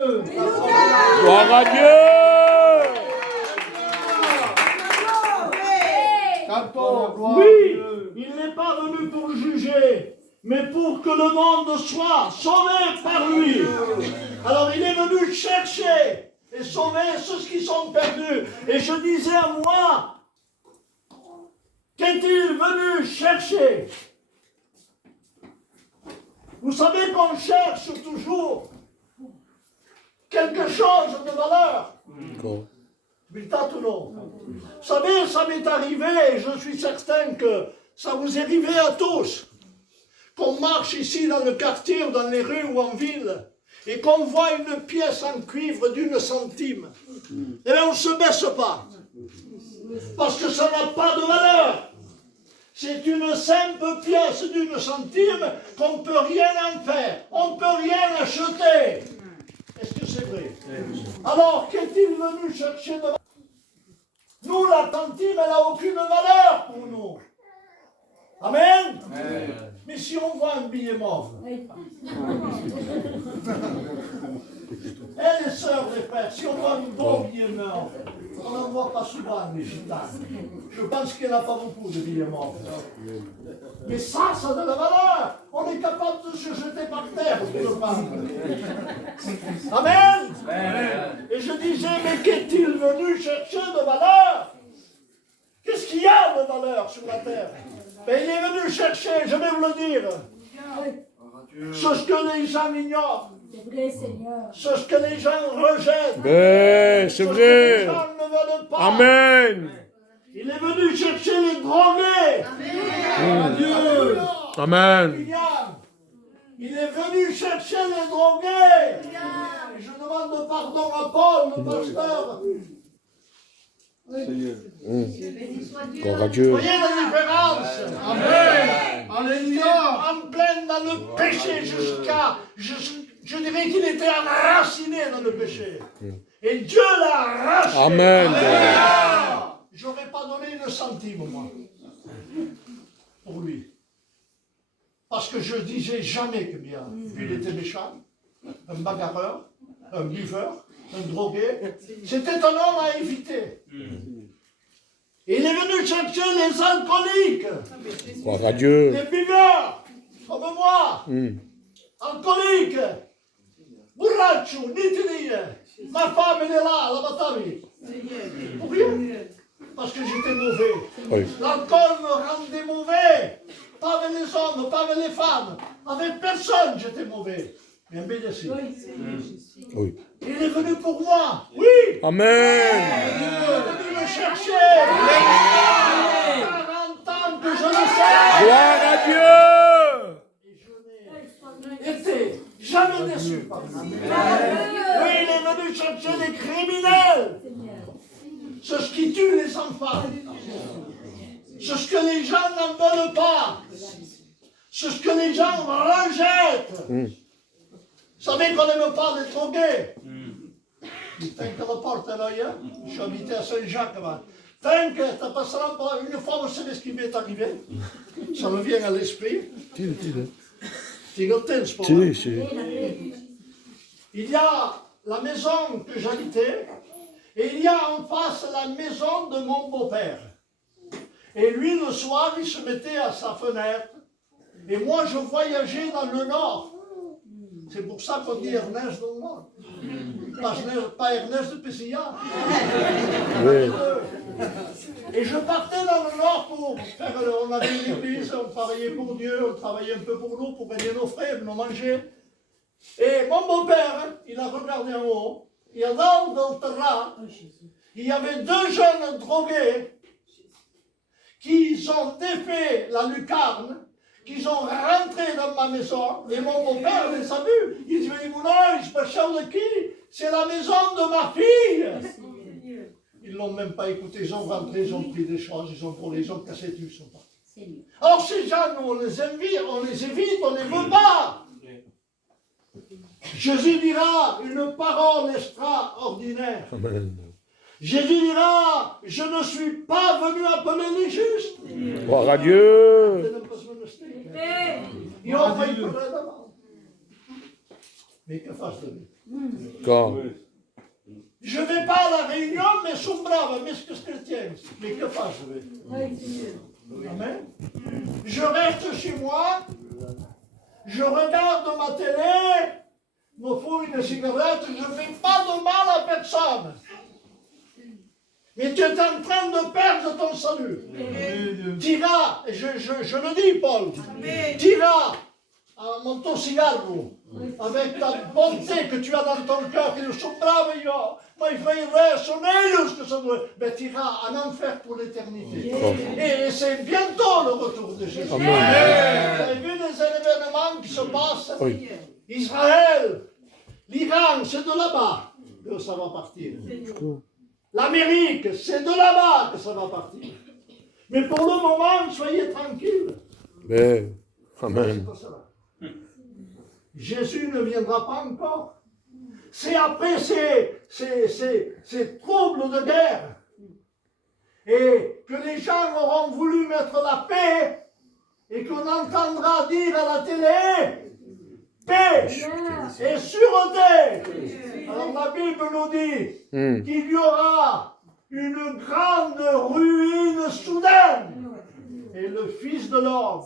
Gloire à Dieu. Oui, il n'est pas venu pour juger, mais pour que le monde soit sauvé par lui. Alors il est venu chercher et sauver ceux qui sont perdus. Et je disais à moi, qu'est-il venu chercher? Vous savez qu'on cherche toujours quelque chose de valeur. Vous savez, ça m'est arrivé, et je suis certain que ça vous est arrivé à tous, qu'on marche ici dans le quartier ou dans les rues ou en ville, et qu'on voit une pièce en cuivre d'1 centime. Et bien on ne se baisse pas, parce que ça n'a pas de valeur. C'est une simple pièce d'1 centime qu'on ne peut rien en faire, on ne peut rien acheter. Est-ce que c'est vrai? Alors, qu'est-il venu chercher de valeur? Nous, la centime, elle n'a aucune valeur pour nous. Amen. Mais si on voit un billet mauve, les sœurs, les frères, si on voit un beau billet mauve, on n'en voit pas souvent, les gitanes. Je pense qu'il n'y en a pas beaucoup de billets mauves. Mais ça a de la valeur. On est capable de se jeter par terre pour le prendre. Amen. Et je disais, mais qu'est-il venu chercher de valeur? Qu'est-ce qu'il y a de valeur sur la terre? Ben, il est venu chercher, je vais vous le dire, ce que les gens ignorent, ce que les gens rejettent, C'est ce que vrai. les gens ne veulent pas. Amen. Il est venu chercher les drogués. Amen. Il est venu chercher les drogués. Et je demande pardon à Paul, le pasteur. Gloire à Dieu. Voyez la différence. Amen. Alléluia. En plein dans le péché jusqu'à... Je dirais qu'il était enraciné dans le péché. Et Dieu l'a arraché. Amen. J'aurais pas donné 1 centime, moi, pour lui. Parce que je disais jamais que bien. Il était méchant, un bagarreur, un buveur, un drogué. C'était un homme à éviter. Et il est venu chercher les alcooliques. Gloire à Dieu. Les buveurs, comme moi. Alcooliques. Burraccio, nitidine. Ma femme, elle est là, la bataille. Pour rien. Parce que j'étais mauvais. Oui. L'alcool me rendait mauvais. Pas avec les hommes, pas avec les femmes. Avec personne, j'étais mauvais. Mais un bénéfice. Oui. Il est venu pour moi. Oui. Amen. Il est venu me chercher. 40 ans que je le sais. Gloire à Dieu. Et je n'ai été jamais déçu par lui. Oui, il est venu chercher les criminels. C'est ce qui tue les enfants. C'est ce que les gens n'en veulent pas. C'est ce que les gens rejettent. Vous savez qu'on n'aime pas les drogués. Tant que la porte est là, je suis habité à Saint-Jacques avant. Tant que tu passeras par une fois, vous savez ce qui m'est arrivé? Ça me vient à l'esprit. Il y a la maison que j'habitais. Et il y a en face la maison de mon beau-père. Et lui, le soir, il se mettait à sa fenêtre. Et moi, je voyageais dans le nord. C'est pour ça qu'on dit Ernest dans le nord. Pas Ernest de Pessia. Oui. Et je partais dans le nord pour faire... On avait une église, on travaillait pour Dieu, on travaillait un peu pour nous, pour gagner nos frais, nous manger. Et mon beau-père, il a regardé en haut. Et dans le terrain, il y avait 2 jeunes drogués qui ont défait la lucarne, qui sont rentrés dans ma maison, et mon beau-père les a vus. Il dit, mais Moulin, je me de qui? C'est la maison de ma fille. Ils ne l'ont même pas écouté, ils ont rentré, ils ont pris des choses, ils ont cassé tout, ils sont partis. Alors ces gens, nous, on les évite, on ne les veut pas. Jésus dira une parole extraordinaire. Amen. Jésus dira, je ne suis pas venu appeler les justes. Gloire à Dieu. Io ho fatto il problema. Mais che fa sto lì? D'accord. Je ne vais pas à la réunion, mais sont braves, mais ce que chrétiens. Mais que fasse-je? Amen. Je reste chez moi, je regarde ma télé, me fume une cigarette, je ne fais pas de mal à personne. Mais tu es en train de perdre ton salut. T'iras, je le dis, Paul, t'iras a molto cigarro, avec ta bonté que tu as dans ton cœur, che io sono bravo io, ma i frères sono meglio che sono, ben tu iras en enfer pour l'éternité. Et c'est bientôt le retour de Jésus. Vous avez vu les événements qui se passent? Oui. Israël, l'Iran, c'est de là-bas que ça va partir. L'Amérique, c'est de là-bas que ça va partir. Mais pour le moment, soyez tranquilles. Ben, amen. Jésus ne viendra pas encore. C'est après ces troubles de guerre et que les gens auront voulu mettre la paix et qu'on entendra dire à la télé paix et sûreté. Alors la Bible nous dit qu'il y aura une grande ruine soudaine et le Fils de l'homme,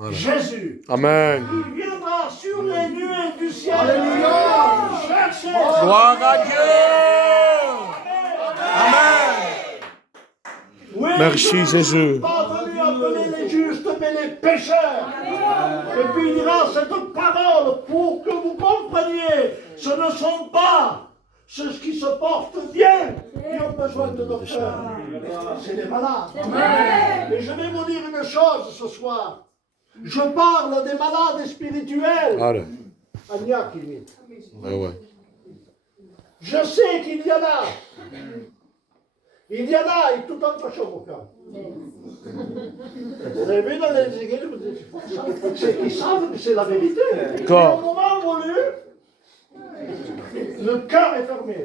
Voilà. Jésus, Amen. il viendra sur les nuées du ciel. Alléluia. Cherchez. Gloire à Dieu. Amen. Oui, Merci, je ne Jésus. suis pas venu appeler les justes, mais les pécheurs. Et puis il dira cette parole pour que vous compreniez. Ce ne sont pas ceux qui se portent bien qui ont besoin de docteurs. C'est les malades. Et je vais vous dire une chose ce soir. Je parle des malades spirituels. Voilà. Agnakini. Ouais, ouais. Je sais qu'il y en a. Il y en a, et tout en fâchant au cœur. Vous avez vu dans les églises, c'est qu'ils savent que c'est la vérité. Mais au moment voulu, le cœur est fermé.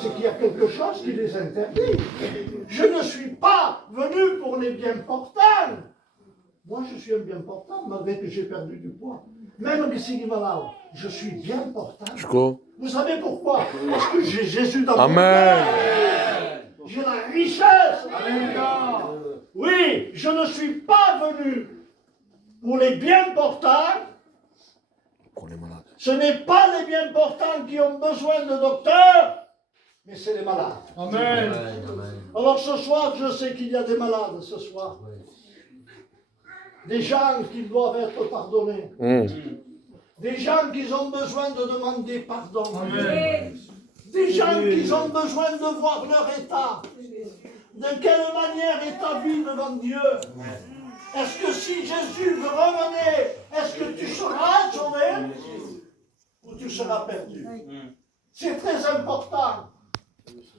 C'est qu'il y a quelque chose qui les interdit. Je ne suis pas venu pour les bien portants. Moi, je suis un bien portant, malgré que j'ai perdu du poids. Même que c'est malade, je suis bien portant. Vous savez pourquoi? Parce que j'ai Jésus dans mon cœur. J'ai la richesse. Alléluia. Oui, je ne suis pas venu pour les bien portants. Pour les malades. Ce n'est pas les bien portants qui ont besoin de docteurs, mais c'est les malades. Amen. Alors ce soir, je sais qu'il y a des malades ce soir. Des gens qui doivent être pardonnés. Des gens qui ont besoin de demander pardon. Amen. Des gens qui ont besoin de voir leur état. De quelle manière est ta vie devant Dieu? Est-ce que si Jésus veut revenir, est-ce que tu seras sauvé ou tu seras perdu? C'est très important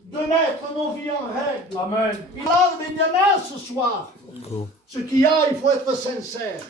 de mettre nos vies en règle. Amen. Il y en a ce soir. Ce qu'il y a, il faut être sincère.